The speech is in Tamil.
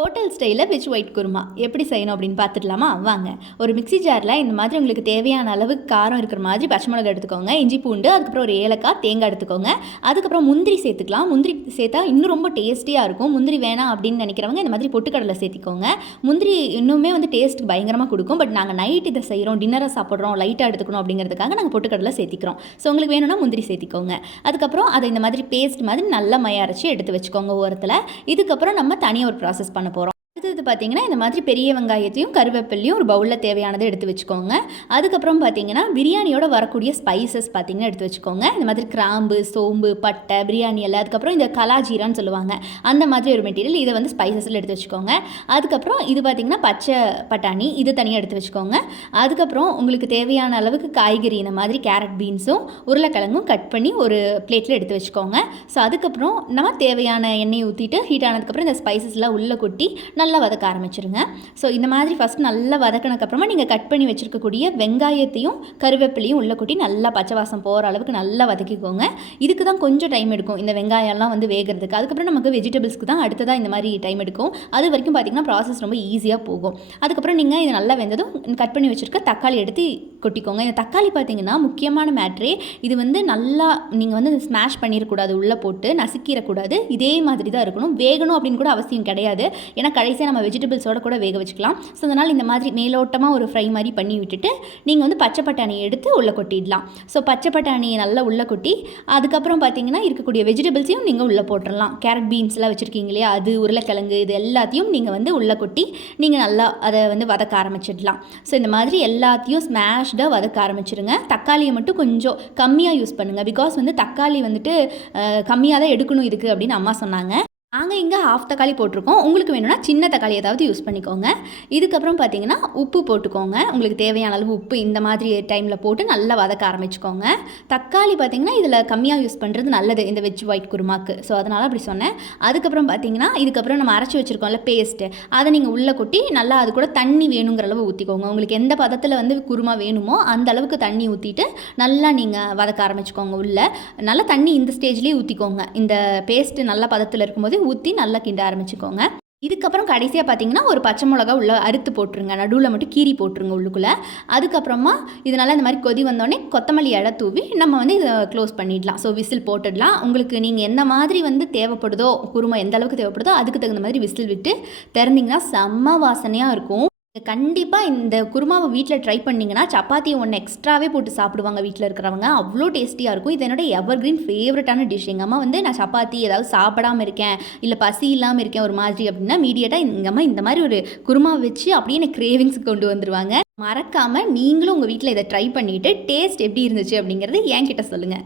ஹோட்டல் ஸ்டைலில் வெஜ் ஒயிட் குருமா எப்படி செய்யணும் அப்படின்னு பார்த்துடலாமா? வாங்க. ஒரு மிக்ஸி ஜாரில் இந்த மாதிரி உங்களுக்கு தேவையான அளவுக்கு காரம் இருக்கிற மாதிரி பச்சை மிளகாய் எடுத்துக்கோங்க, இஞ்சி பூண்டு, அதுக்கப்புறம் ஒரு ஏலக்காய், தேங்காய் எடுத்துக்கோங்க. அதுக்கப்புறம் முந்திரி சேர்த்துக்கலாம். முந்திரி சேர்த்தா இன்னும் ரொம்ப டேஸ்டியாக இருக்கும். முந்திரி வேணாம் அப்படின்னு நினைக்கிறவங்க இந்த மாதிரி பொட்டுக்கடலை சேர்த்திக்கோங்க. முந்திரி இன்னுமே வந்து டேஸ்ட் பயங்கரமாக கொடுக்கும். பட் நாங்கள் நைட் இதை செய்கிறோம், டின்னரை சாப்பிட்றோம், லைட்டாக எடுத்துக்கணும் அப்படிங்கிறதுக்காக நாங்கள் பொட்டுக்கடலை சேர்த்திக்கிறோம். ஸோ உங்களுக்கு வேணும்னா முந்திரி சேர்த்திக்கோங்க. அதுக்கப்புறம் அதை இந்த மாதிரி பேஸ்ட் மாதிரி நல்லா மைய அரைச்சி எடுத்து வச்சுக்கோங்க ஓரத்தில். இதுக்கப்புறம் நம்ம தனியாக ஒரு ப்ராசஸ் பண்ண போகிறோம். அடுத்தது பார்த்தீங்கன்னா இந்த மாதிரி பெரிய வெங்காயத்தையும் கருவேப்பிலையும் ஒரு பவுலில் தேவையானதை எடுத்து வச்சுக்கோங்க. அதுக்கப்புறம் பார்த்தீங்கன்னா பிரியாணியோட வரக்கூடிய ஸ்பைசஸ் பார்த்தீங்கன்னா எடுத்து வச்சுக்கோங்க. இந்த மாதிரி கிராம்பு, சோம்பு, பட்டை, பிரியாணி எல்லாம், அதுக்கப்புறம் இந்த கலாஜீரான்னு சொல்லுவாங்க, அந்த மாதிரி ஒரு மெட்டீரியல், இதை வந்து ஸ்பைசஸில் எடுத்து வச்சுக்கோங்க. அதுக்கப்புறம் இது பார்த்தீங்கன்னா பச்சை பட்டாணி, இது தனியாக எடுத்து வச்சுக்கோங்க. அதுக்கப்புறம் உங்களுக்கு தேவையான அளவுக்கு காய்கறி, இந்த மாதிரி கேரட், பீன்ஸும் உருளைக்கிழங்கும் கட் பண்ணி ஒரு பிளேட்டில் எடுத்து வச்சுக்கோங்க. ஸோ அதுக்கப்புறம் நம்ம தேவையான எண்ணெயை ஊற்றிட்டு ஹீட் ஆனதுக்கப்புறம் இந்த ஸ்பைசஸ்லாம் உள்ளே கொட்டி நல்லா வதக்க ஆரம்பிச்சிருங்க. ஸோ இந்த மாதிரி ஃபஸ்ட் நல்லா வதக்கினதுக்கப்புறமா நீங்கள் கட் பண்ணி வச்சுருக்கக்கூடிய வெங்காயத்தையும் கருவேப்பிலையும் உள்ள கொட்டி நல்லா பச்சை வாசம் போகிற அளவுக்கு நல்லா வதக்கிக்கோங்க. இதுக்கு தான் கொஞ்சம் டைம் எடுக்கும், இந்த வெங்காயம்லாம் வந்து வேகிறதுக்கு. அதுக்கப்புறம் நமக்கு வெஜிடபிள்ஸ்க்கு தான் அடுத்ததாக இந்த மாதிரி டைம் எடுக்கும். அது வரைக்கும் பார்த்திங்கன்னா ப்ராசஸ் ரொம்ப ஈஸியாக போகும். அதுக்கப்புறம் நீங்கள் இது நல்லா வெந்ததும் கட் பண்ணி வச்சுருக்க தக்காளி எடுத்து கொட்டிக்கோங்க. இந்த தக்காளி பார்த்திங்கன்னா முக்கியமான மேட்ரே, இது வந்து நல்லா நீங்கள் வந்து ஸ்மாஷ் பண்ணிடக்கூடாது, உள்ளே போட்டு நசுக்கிடக்கூடாது, இதே மாதிரி தான் இருக்கணும். வேகணும் அப்படின்னு கூட அவசியம் கிடையாது, ஏன்னா கடைசியாக நம்ம வெஜிடபிள்ஸோட கூட வேக வச்சுக்கலாம். ஸோ அதனால் இந்த மாதிரி மேலோட்டமாக ஒரு ஃப்ரை மாதிரி பண்ணி விட்டுட்டு நீங்கள் வந்து பச்சை பட்டாணியை எடுத்து உள்ளே கொட்டிடலாம். ஸோ பச்சை பட்டாணியை நல்லா உள்ளே கொட்டி அதுக்கப்புறம் பார்த்தீங்கன்னா இருக்கக்கூடிய வெஜிடபிள்ஸையும் நீங்கள் உள்ளே போட்டுடலாம். கேரட், பீன்ஸ்லாம் வச்சுருக்கீங்க இல்லையா, அது, உருளைக்கிழங்கு, இது எல்லாத்தையும் நீங்கள் வந்து உள்ளே கொட்டி நீங்கள் நல்லா அதை வந்து வதக்க ஆரம்பிச்சிடலாம். ஸோ இந்த மாதிரி எல்லாத்தையும் ஸ்மாஷ்டாக வதக்க ஆரம்பிச்சிருங்க. தக்காளியை மட்டும் கொஞ்சம் கம்மியாக யூஸ் பண்ணுங்கள். பிகாஸ் வந்து தக்காளி வந்துட்டு கம்மியாக தான் எடுக்கணும் இதுக்கு அப்படின்னு அம்மா சொன்னாங்க. நாங்கள் இங்கே ஹாஃப் தக்காளி போட்டிருக்கோம். உங்களுக்கு வேணும்னா சின்ன தக்காளி ஏதாவது யூஸ் பண்ணிக்கோங்க. இதுக்கப்புறம் பார்த்தீங்கன்னா உப்பு போட்டுக்கோங்க. உங்களுக்கு தேவையான அளவு உப்பு இந்த மாதிரி டைமில் போட்டு நல்லா வதக்க ஆரம்பிச்சுக்கோங்க. தக்காளி பார்த்தீங்கன்னா இதில் கம்மியாக யூஸ் பண்ணுறது நல்லது இந்த வெஜ் ஒயிட் குருமாக்கு. ஸோ அதனால் அப்படி சொன்னேன். அதுக்கப்புறம் பார்த்தீங்கன்னா இதுக்கப்புறம் நம்ம அரைச்சி வச்சுருக்கோம்ல பேஸ்ட்டு, அதை நீங்கள் உள்ளே கொட்டி நல்லா அது கூட தண்ணி வேணுங்கிற அளவு ஊற்றிக்கோங்க. உங்களுக்கு எந்த பதத்தில் வந்து குருமா வேணுமோ அந்த அளவுக்கு தண்ணி ஊற்றிட்டு நல்லா நீங்கள் வதக்க ஆரம்பிச்சுக்கோங்க. உள்ளே நல்லா தண்ணி இந்த ஸ்டேஜ்லேயே ஊற்றிக்கோங்க. இந்த பேஸ்ட்டு நல்லா பதத்தில் இருக்கும்போது ஊற்றி நல்லா கிண்ட ஆரம்பிச்சுக்கோங்க. இதுக்கப்புறம் கடைசியாக பார்த்தீங்கன்னா ஒரு பச்சை மிளகா உள்ள அறுத்து போட்டுருங்க, நடுவில் மட்டும் கீரி போட்டுருங்க உள்ளுக்குள்ளே. அதுக்கப்புறமா இதனால் இந்த மாதிரி கொதி வந்தோடனே கொத்தமல்லி இலை தூவி நம்ம வந்து இதை க்ளோஸ் பண்ணிடலாம். ஸோ விசில் போட்டுடலாம். உங்களுக்கு நீங்கள் எந்த மாதிரி வந்து தேவைப்படுதோ, குருமா எந்த அளவுக்கு தேவைப்படுதோ அதுக்கு தகுந்த மாதிரி விசில் விட்டு திறந்திங்கன்னா செம்ம வாசனையாக இருக்கும். கண்டிப்பாக இந்த குருமாவை வீட்டில் ட்ரை பண்ணிங்கன்னா சப்பாத்தியை ஒன்று எக்ஸ்ட்ராவே போட்டு சாப்பிடுவாங்க வீட்டில் இருக்கிறவங்க. அவ்வளோ டேஸ்டியாக இருக்கும். இது என்னோட எவர்கிரீன் ஃபேவரட்டான டிஷ். எங்கள் அம்மா வந்து நான் சப்பாத்தி ஏதாவது சாப்பிடாமல் இருக்கேன், இல்லை பசி இல்லாமல் இருக்கேன் ஒரு மாதிரி அப்படின்னா இமீடியட்டாக எங்கள் அம்மா இந்த மாதிரி ஒரு குருமா வச்சு அப்படியே எனக்கு கிரேவிங்ஸ் கொண்டு வந்துடுவாங்க. மறக்காமல் நீங்களும் உங்கள் வீட்டில் இதை ட்ரை பண்ணிவிட்டு டேஸ்ட் எப்படி இருந்துச்சு அப்படிங்கிறது என்கிட்ட சொல்லுங்கள்.